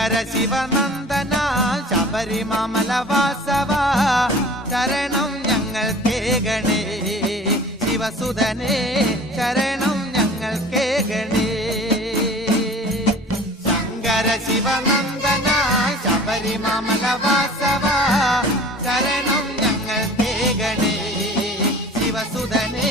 ശങ്കര ശിവനന്ദന ശബരിമല വാസവ ശരണം ഞങ്ങൾ കേകണേ ശിവസുതനേ ശരണം ഞങ്ങൾ കേകണേ ശങ്കര ശിവനന്ദന ശബരിമല വാസവ ശരണം ഞങ്ങൾ കേകണേ ശിവസുതനേ